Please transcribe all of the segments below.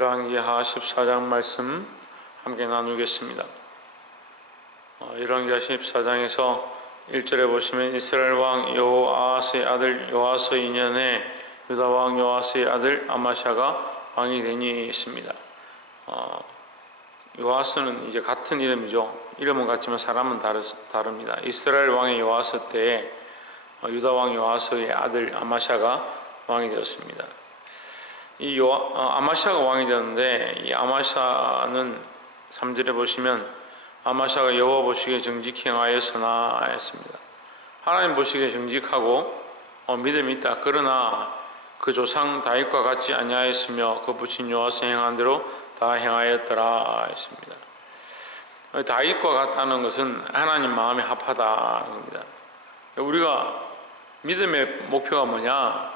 열왕기하 14장 말씀 함께 나누겠습니다. 열왕기하 14장에서 1절에 보시면 이스라엘 왕 여호아스의 아들 요아스 2년에 유다 왕 요아스의 아들 아마샤가 왕이 되니 있습니다. 요아스는 이제 같은 이름이죠. 이름은 같지만 사람은 다릅니다. 이스라엘 왕의 요아스 때에 유다 왕 요아스의 아들 아마샤가 왕이 되었습니다. 아마샤가 왕이 되었는데, 이 아마샤는 3절에 보시면 아마샤가 여호와 보시기에 정직히 행하였으나 했습니다. 하나님 보시기에 정직하고 믿음이 있다. 그러나 그 조상 다윗과 같지 아니하였으며 그 부친 요아스 행한 대로 다 행하였더라 했습니다. 다윗과 같다는 것은 하나님 마음에 합하다는 겁니다. 우리가 믿음의 목표가 뭐냐?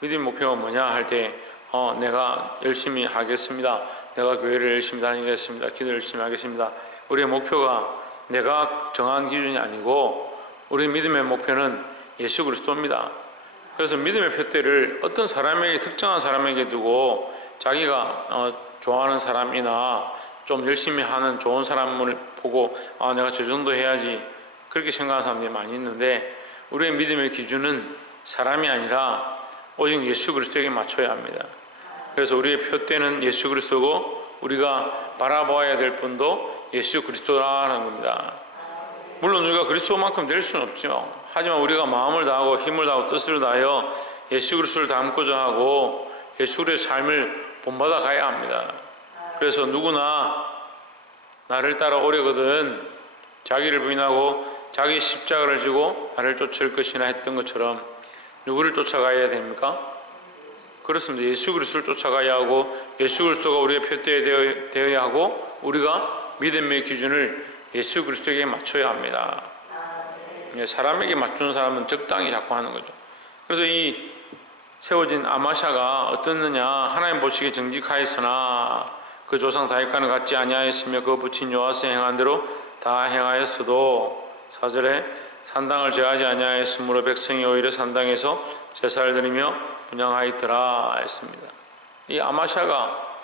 믿음의 목표가 뭐냐 할 때 내가 열심히 하겠습니다. 내가 교회를 열심히 다니겠습니다. 기도 열심히 하겠습니다. 우리의 목표가 내가 정한 기준이 아니고 우리의 믿음의 목표는 예수 그리스도입니다. 그래서 믿음의 표대를 어떤 사람에게, 특정한 사람에게 두고 자기가 좋아하는 사람이나 좀 열심히 하는 좋은 사람을 보고 내가 저 정도 해야지, 그렇게 생각하는 사람들이 많이 있는데, 우리의 믿음의 기준은 사람이 아니라 오직 예수 그리스도에게 맞춰야 합니다. 그래서 우리의 표대는 예수 그리스도고 우리가 바라봐야 될 분도 예수 그리스도라는 겁니다. 물론 우리가 그리스도만큼 될 수는 없죠. 하지만 우리가 마음을 다하고 힘을 다하고 뜻을 다하여 예수 그리스도를 닮고자 하고 예수 그리스도의 삶을 본받아 가야 합니다. 그래서 누구나 나를 따라오려거든 자기를 부인하고 자기 십자가를 지고 나를 쫓을 것이나 했던 것처럼 누구를 쫓아가야 됩니까? 그렇습니다. 예수 그리스도를 쫓아가야 하고 예수 그리스도가 우리의 표대에 되어야 하고 우리가 믿음의 기준을 예수 그리스도에게 맞춰야 합니다. 사람에게 맞추는 사람은 적당히 자꾸 하는 거죠. 그래서 이 세워진 아마샤가 어떻느냐? 하나님 보시기에 정직하였으나 그 조상 다윗과는 같지 아니하였으며 그 부친 요아스 행한 대로 다 행하였어도 4절에 산당을 제하지 아니하였으므로 백성이 오히려 산당에서 제사를 드리며 분향하였더라 했습니다. 이 아마샤가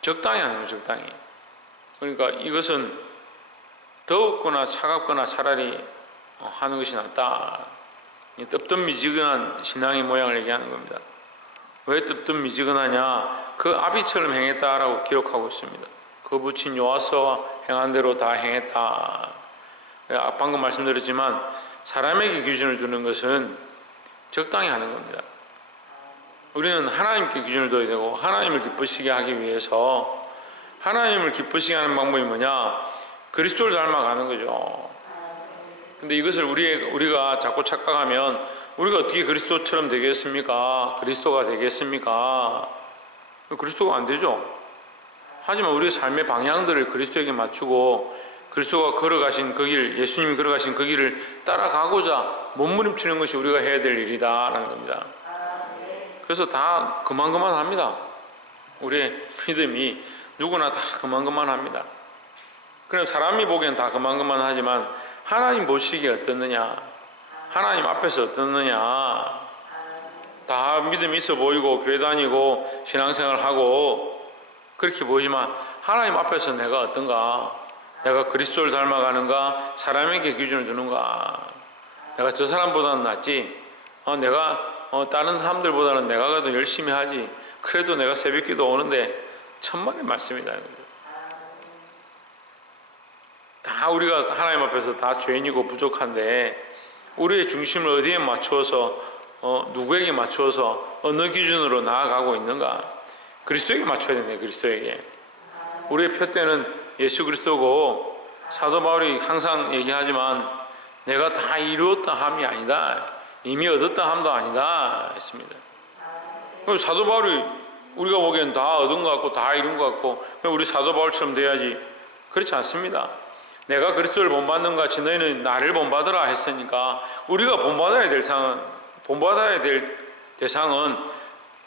적당히 하는 거예요. 적당히. 그러니까 이것은 더웠거나 차갑거나 차라리 하는 것이 낫다. 뜨뜻미지근한 신앙의 모양을 얘기하는 겁니다. 왜 뜨뜻미지근하냐? 그 아비처럼 행했다라고 기록하고 있습니다. 그 부친 요아스와 행한 대로 다 행했다. 방금 말씀드렸지만 사람에게 기준을 두는 것은 적당히 하는 겁니다. 우리는 하나님께 기준을 둬야 되고 하나님을 기쁘시게 하기 위해서, 하나님을 기쁘시게 하는 방법이 뭐냐? 그리스도를 닮아가는 거죠. 근데 이것을 우리가 자꾸 착각하면 우리가 어떻게 그리스도처럼 되겠습니까? 그리스도가 되겠습니까? 그리스도가 안 되죠. 하지만 우리의 삶의 방향들을 그리스도에게 맞추고 그리스도가 걸어가신 그 길, 예수님이 걸어가신 그 길을 따라가고자 몸부림치는 것이 우리가 해야 될 일이다라는 겁니다. 그래서 다 그만합니다. 우리의 믿음이 누구나 다 그만합니다. 그럼 사람이 보기엔 다 그만하지만 하나님 보시기에 어떻느냐? 하나님 앞에서 어떻느냐? 다 믿음이 있어 보이고 교회 다니고 신앙생활하고 그렇게 보이지만 하나님 앞에서 내가 어떤가? 내가 그리스도를 닮아가는가? 사람에게 기준을 두는가? 내가 저 사람보다는 낫지? 내가 다른 사람들보다는 내가 그래도 열심히 하지. 그래도 내가 새벽기도 오는데 천만의 말씀이다. 다 우리가 하나님 앞에서 다 죄인이고 부족한데 우리의 중심을 어디에 맞추어서 누구에게 맞추어서 어느 기준으로 나아가고 있는가? 그리스도에게 맞춰야 되네. 그리스도에게. 우리의 표대는 예수 그리스도고, 사도 바울이 항상 얘기하지만 내가 다 이루었다 함이 아니다, 이미 얻었다 함도 아니다 했습니다. 사도 바울이 우리가 보기엔 다 얻은 것 같고 다 이룬 것 같고 우리 사도 바울처럼 돼야지, 그렇지 않습니다. 내가 그리스도를 본받는 같이 너희는 나를 본받으라 했으니까 우리가 본받아야 될 대상은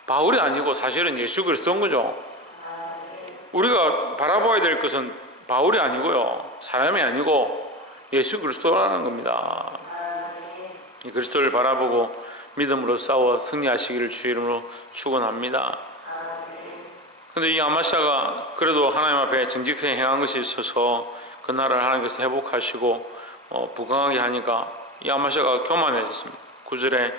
바울이 아니고 사실은 예수 그리스도인 거죠. 우리가 바라봐야 될 것은 바울이 아니고요, 사람이 아니고 예수 그리스도라는 겁니다. 이 그리스도를 바라보고 믿음으로 싸워 승리하시기를 주의 이름으로 축원합니다. 근데 이 아마샤가 그래도 하나님 앞에 정직하게 행한 것이 있어서 그 나라를 하나님께서 회복하시고 부강하게 하니까 이 아마샤가 교만해졌습니다. 9절에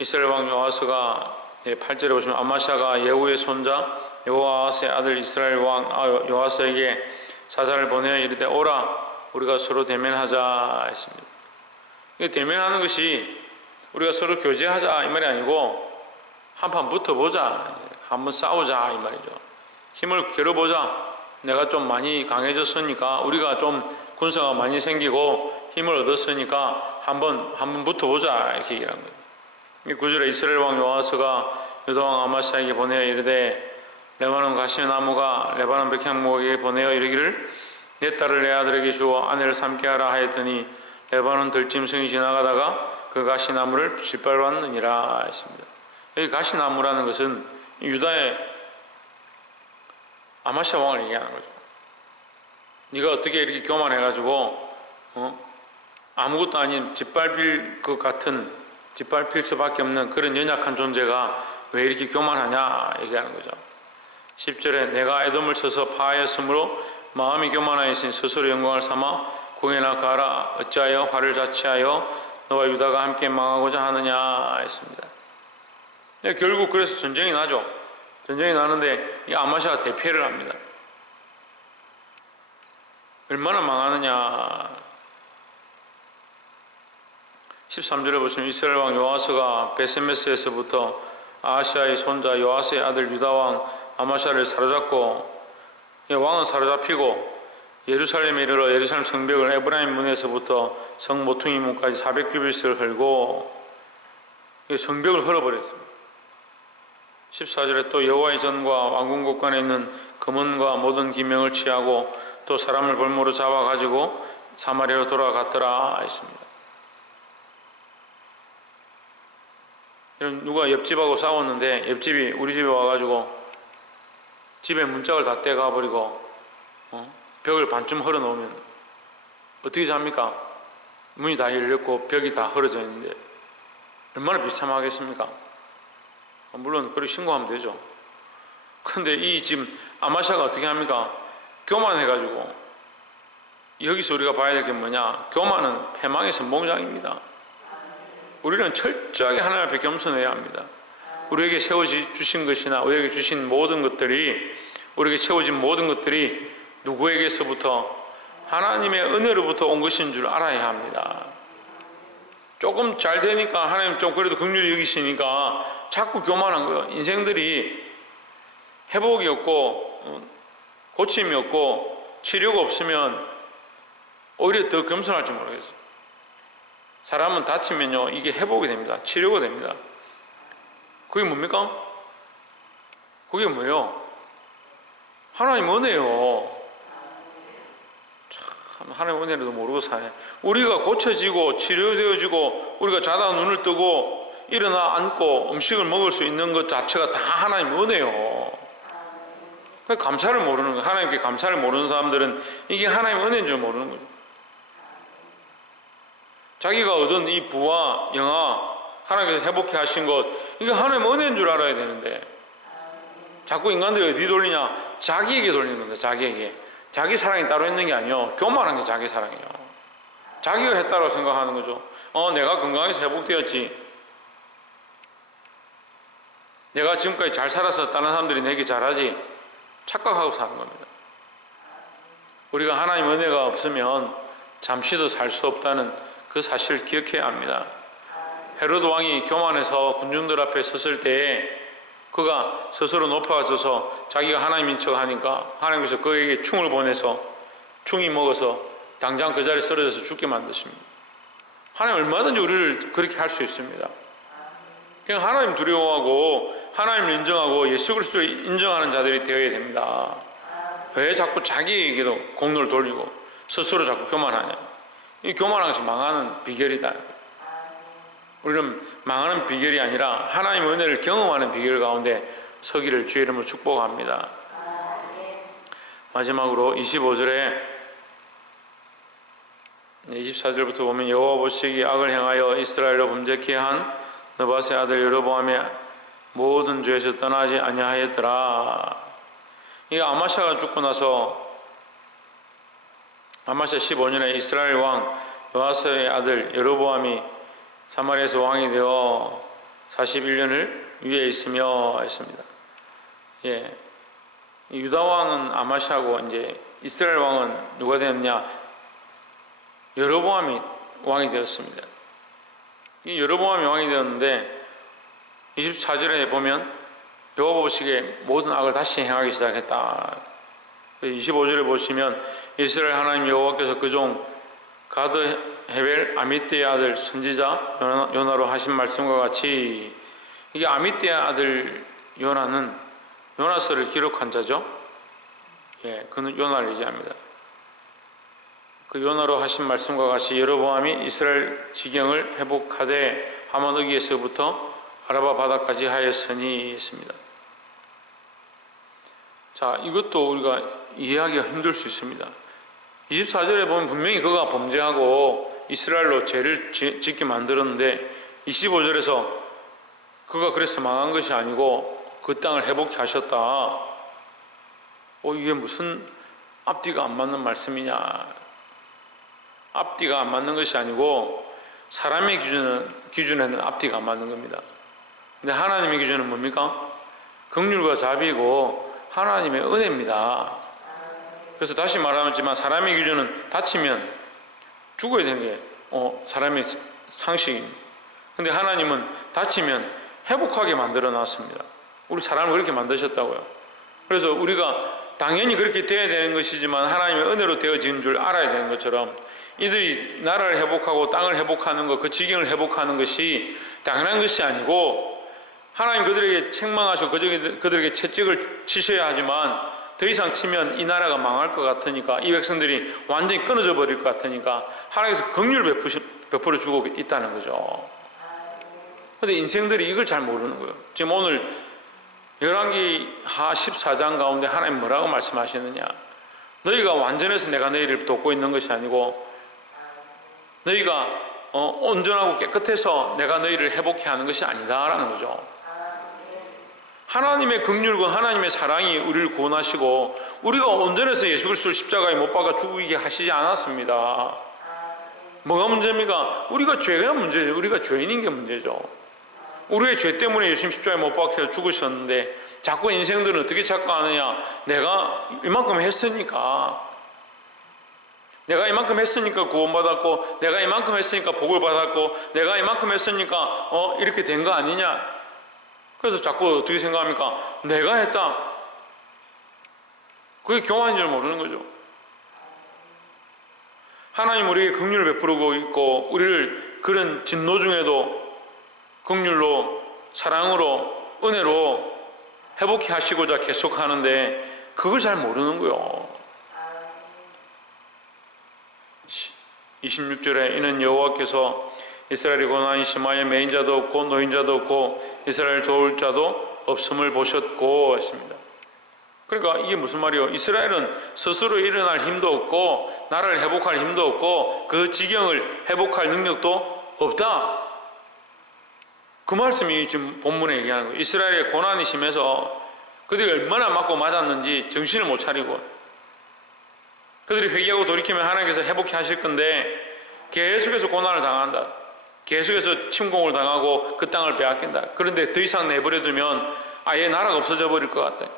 이스라엘 왕 요아스가 8절에 보시면 아마샤가 예후의 손자 요아스의 아들 이스라엘 왕 요아스에게 사자를 보내어 이르되 오라 우리가 서로 대면하자 했습니다. 이 대면하는 것이 우리가 서로 교제하자 이 말이 아니고 한판 붙어보자, 한번 싸우자 이 말이죠. 힘을 겨뤄보자. 내가 좀 많이 강해졌으니까, 우리가 좀 군사가 많이 생기고 힘을 얻었으니까 한번 붙어보자 이렇게 얘기를 한 거예요. 9절에 이스라엘 왕 요아스가 유다 왕 아마샤에게 보내어 이르되 레바논 가시나무가 레바논 백향목에게 보내어 이르기를 내 딸을 내 아들에게 주어 아내를 삼게 하라 하였더니 레바논 들짐승이 지나가다가 그 가시나무를 짓밟았느니라 했습니다. 여기 가시나무라는 것은 유다의 아마샤 왕을 얘기하는 거죠. 네가 어떻게 이렇게 교만해가지고 아무것도 아닌 짓밟힐 것 같은, 짓밟힐 수밖에 없는 그런 연약한 존재가 왜 이렇게 교만하냐 얘기하는 거죠. 10절에 내가 에돔을 쳐서 파하였으므로 마음이 교만하였으니 스스로 영광을 삼아 공에나 가라 어찌하여 화를 자취하여 너와 유다가 함께 망하고자 하느냐 했습니다. 결국 그래서 전쟁이 나죠. 전쟁이 나는데 이 아마샤가 대패를 합니다. 얼마나 망하느냐. 13절에 보시면 이스라엘 왕 요아스가 베세메스에서부터 아하시아의 손자 요아스의 아들 유다 왕 아마샤를 사로잡고, 왕은 사로잡히고 예루살렘에 이르러 예루살렘 성벽을 에브라임 문에서부터 성 모퉁이 문까지 400규빗을 헐고 성벽을 헐어버렸습니다. 14절에 또 여호와의 전과 왕궁곳간에 있는 금은과 모든 기명을 취하고 또 사람을 볼모로 잡아가지고 사마리아로 돌아갔더라 했습니다. 누가 옆집하고 싸웠는데 옆집이 우리 집에 와가지고 집에 문짝을 다 떼가버리고 벽을 반쯤 헐어놓으면 어떻게 잡니까? 문이 다 열렸고 벽이 다 헐어져 있는데 얼마나 비참하겠습니까? 물론 그렇게 신고하면 되죠. 그런데 이 지금 아마샤가 어떻게 합니까? 교만해가지고, 여기서 우리가 봐야 될 게 뭐냐? 교만은 패망의 선봉장입니다. 우리는 철저하게 하나님 앞에 겸손해야 합니다. 우리에게 세워주신 것이나 우리에게 주신 모든 것들이, 우리에게 채워진 모든 것들이 누구에게서부터? 하나님의 은혜로부터 온 것인 줄 알아야 합니다. 조금 잘 되니까 하나님 좀 그래도 긍휼히 여기시니까 자꾸 교만한 거예요. 인생들이 회복이 없고 고침이 없고 치료가 없으면 오히려 더 겸손할지 모르겠어요. 사람은 다치면요 이게 회복이 됩니다. 치료가 됩니다. 그게 뭡니까? 그게 뭐예요? 하나님 은혜요. 참 하나님 은혜를 모르고 사네. 우리가 고쳐지고 치료되어지고 우리가 자다 눈을 뜨고 일어나 앉고 음식을 먹을 수 있는 것 자체가 다 하나님 은혜요. 감사를 모르는 거예요. 하나님께 감사를 모르는 사람들은 이게 하나님 은혜인 줄 모르는 거죠. 자기가 얻은 이 부와 영화, 하나님께서 회복해 하신 것, 이게 하나님 은혜인 줄 알아야 되는데 자꾸 인간들이 어디 돌리냐? 자기에게 돌리는 겁니다. 자기에게. 자기 사랑이 따로 있는 게 아니요, 교만한 게 자기 사랑이에요. 자기가 했다고 생각하는 거죠. 내가 건강해서 회복되었지, 내가 지금까지 잘 살아서 다른 사람들이 내게 잘하지, 착각하고 사는 겁니다. 우리가 하나님 은혜가 없으면 잠시도 살 수 없다는 그 사실을 기억해야 합니다. 헤로드 왕이 교만해서 군중들 앞에 섰을 때에 그가 스스로 높아져서 자기가 하나님인 척 하니까 하나님께서 그에게 충을 보내서 충이 먹어서 당장 그 자리에 쓰러져서 죽게 만드십니다. 하나님 얼마든지 우리를 그렇게 할 수 있습니다. 그냥 하나님 두려워하고 하나님을 인정하고 예수 그리스도를 인정하는 자들이 되어야 됩니다. 왜 자꾸 자기에게도 공로를 돌리고 스스로 자꾸 교만하냐? 이 교만한 것이 망하는 비결이다. 우리는 망하는 비결이 아니라 하나님의 은혜를 경험하는 비결 가운데 서기를 주의 이름으로 축복합니다. 마지막으로 25절에 24절부터 보면 여호와 보시기에 악을 행하여 이스라엘로 범죄케 한 느밧의 아들 여로보암의 모든 죄에서 떠나지 아니하였더라. 이 아마샤가 죽고 나서 아마샤 15년에 이스라엘 왕 요아스의 아들 여로보암이 사마리아에서 왕이 되어 41년을 위에 있으며 했습니다. 예, 유다 왕은 아마샤고 이제 이스라엘 왕은 누가 되었냐? 여로보암이 왕이 되었습니다. 이 여로보암이 왕이 되었는데 24절에 보면 여호와 보시기에 모든 악을 다시 행하기 시작했다. 25절에 보시면 이스라엘 하나님 여호와께서 그 종 가드 헤벨 아미떼의 아들 선지자 요나로 하신 말씀과 같이, 이게 아미떼의 아들 요나는 요나서를 기록한 자죠. 예, 그는 요나를 얘기합니다. 그 요나로 하신 말씀과 같이 여로보암이 이스라엘 지경을 회복하되 하마너기에서부터 아라바 바다까지 하였으니 했습니다. 자, 이것도 우리가 이해하기가 힘들 수 있습니다. 24절에 보면 분명히 그가 범죄하고 이스라엘로 죄를 짓게 만들었는데 25절에서 그가 그래서 망한 것이 아니고 그 땅을 회복케 하셨다. 이게 무슨 앞뒤가 안 맞는 말씀이냐? 앞뒤가 안 맞는 것이 아니고 사람의 기준에는 앞뒤가 안 맞는 겁니다. 근데 하나님의 기준은 뭡니까? 긍휼과 자비고 하나님의 은혜입니다. 그래서 다시 말하지만 사람의 기준은 다치면 죽어야 되는 게 사람의 상식입니다. 근데 하나님은 다치면 회복하게 만들어 놨습니다. 우리 사람을 그렇게 만드셨다고요. 그래서 우리가 당연히 그렇게 되어야 되는 것이지만 하나님의 은혜로 되어진 줄 알아야 되는 것처럼 이들이 나라를 회복하고 땅을 회복하는 것, 그 지경을 회복하는 것이 당연한 것이 아니고 하나님 그들에게 책망하시고 그들에게 채찍을 치셔야 하지만 더 이상 치면 이 나라가 망할 것 같으니까, 이 백성들이 완전히 끊어져 버릴 것 같으니까 하나님께서 긍휼을 베풀어 주고 있다는 거죠. 그런데 인생들이 이걸 잘 모르는 거예요. 지금 오늘 열왕기하 14장 가운데 하나님 뭐라고 말씀하시느냐? 너희가 완전해서 내가 너희를 돕고 있는 것이 아니고 너희가 온전하고 깨끗해서 내가 너희를 회복해 하는 것이 아니다라는 거죠. 하나님의 긍휼과 하나님의 사랑이 우리를 구원하시고 우리가 온전해서 예수 그리스도를 십자가에 못 박아 죽이게 하시지 않았습니다. 뭐가 문제입니까? 우리가 죄가 문제예요. 우리가 죄인인 게 문제죠. 우리의 죄 때문에 예수님 십자가에 못 박혀 죽으셨는데 자꾸 인생들은 어떻게 착각하느냐? 내가 이만큼 했으니까 구원받았고, 내가 이만큼 했으니까 복을 받았고, 내가 이만큼 했으니까 이렇게 된 거 아니냐? 그래서 자꾸 어떻게 생각합니까? 내가 했다. 그게 교만인 줄 모르는 거죠. 하나님 우리에게 긍휼을 베푸고 있고 우리를 그런 진노 중에도 긍휼로, 사랑으로, 은혜로 회복해 하시고자 계속 하는데 그걸 잘 모르는 거예요. 26절에 이는 여호와께서 이스라엘이 고난이 심하여 매인자도 없고 노인자도 없고 이스라엘 도울 자도 없음을 보셨고 했습니다. 그러니까 이게 무슨 말이에요? 이스라엘은 스스로 일어날 힘도 없고 나라를 회복할 힘도 없고 그 지경을 회복할 능력도 없다. 그 말씀이 지금 본문에 얘기하는 거예요. 이스라엘의 고난이 심해서 그들이 얼마나 맞고 맞았는지 정신을 못 차리고 그들이 회개하고 돌이키면 하나님께서 회복해 하실 건데 계속해서 고난을 당한다. 계속해서 침공을 당하고 그 땅을 빼앗긴다. 그런데 더 이상 내버려두면 아예 나라가 없어져 버릴 것 같다.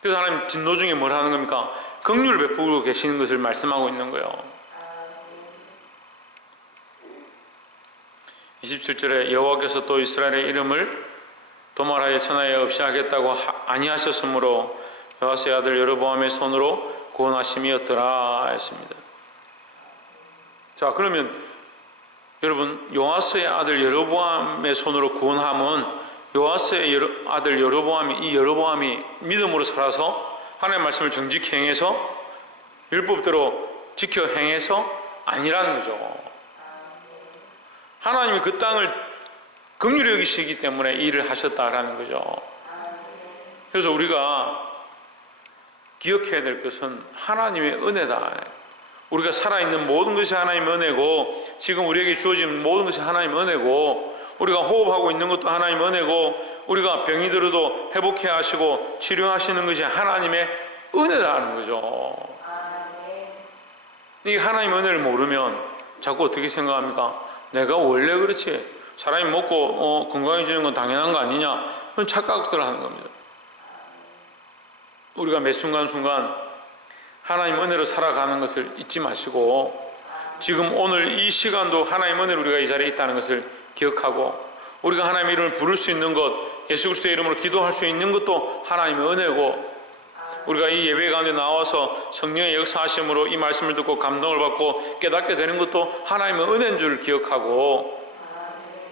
그래서 하나님 진노 중에 뭘 하는 겁니까? 긍휼을 베푸고 계시는 것을 말씀하고 있는 거예요. 27절에 여호와께서 또 이스라엘의 이름을 도말하여 천하에 없이 하겠다고 아니하셨으므로 요아스의 아들 여로보암의 손으로 구원하심이었더라 했습니다. 자, 그러면 여러분, 요아스의 아들 여로보암의 손으로 구원함은 요아스의 아들 여로보암이 믿음으로 살아서 하나님의 말씀을 정직히 행해서 율법대로 지켜 행해서 아니라는 거죠. 하나님이 그 땅을 긍휼히 여기시기 때문에 이 일을 하셨다라는 거죠. 그래서 우리가 기억해야 될 것은 하나님의 은혜다. 우리가 살아있는 모든 것이 하나님의 은혜고 지금 우리에게 주어진 모든 것이 하나님의 은혜고 우리가 호흡하고 있는 것도 하나님 은혜고, 우리가 병이 들어도 회복해 하시고 치료하시는 것이 하나님의 은혜라는 거죠. 이 하나님 은혜를 모르면 자꾸 어떻게 생각합니까? 내가 원래 그렇지, 사람이 먹고 건강해지는 건 당연한 거 아니냐, 그런 착각들을 하는 겁니다. 우리가 매 순간순간 하나님 은혜로 살아가는 것을 잊지 마시고, 지금 오늘 이 시간도 하나님 은혜로 우리가 이 자리에 있다는 것을 기억하고, 우리가 하나님의 이름을 부를 수 있는 것, 예수 그리스도의 이름으로 기도할 수 있는 것도 하나님의 은혜고, 우리가 이 예배 가운데 나와서 성령의 역사하심으로 이 말씀을 듣고 감동을 받고 깨닫게 되는 것도 하나님의 은혜인 줄 기억하고,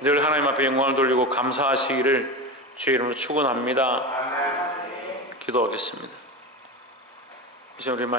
늘 하나님 앞에 영광을 돌리고 감사하시기를 주의 이름으로 축원합니다. 기도하겠습니다. 이제 우리 말씀